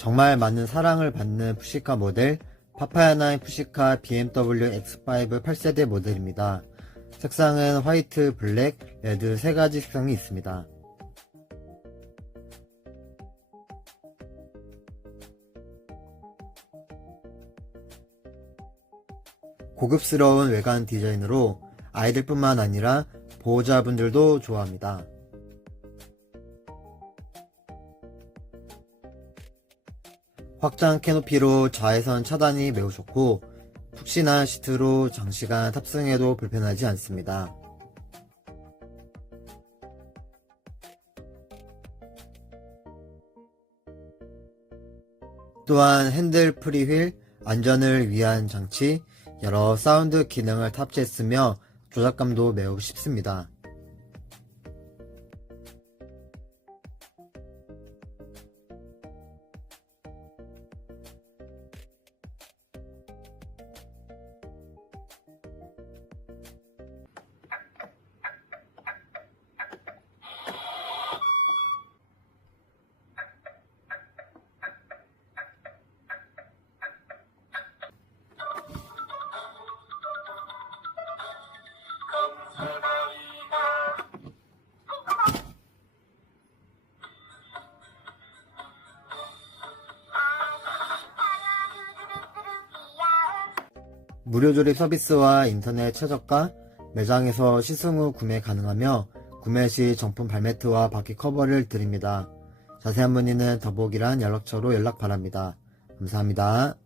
정말 많은 사랑을 받는 푸시카 모델 파파야나인 푸시카 BMW X5 8세대 모델입니다. 색상은 화이트, 블랙, 레드 세 가지 색상이 있습니다. 고급스러운 외관 디자인으로 아이들뿐만 아니라 보호자분들도 좋아합니다. 확장 캐노피로 자외선 차단이 매우 좋고 푹신한 시트로 장시간 탑승해도 불편하지 않습니다. 또한 핸들 프리휠, 안전을 위한 장치, 여러 사운드 기능을 탑재했으며 조작감도 매우 쉽습니다. 무료 조립 서비스와 인터넷 최저가, 매장에서 시승 후 구매 가능하며 구매 시 정품 발매트와 바퀴 커버를 드립니다. 자세한 문의는 더보기란 연락처로 연락 바랍니다. 감사합니다.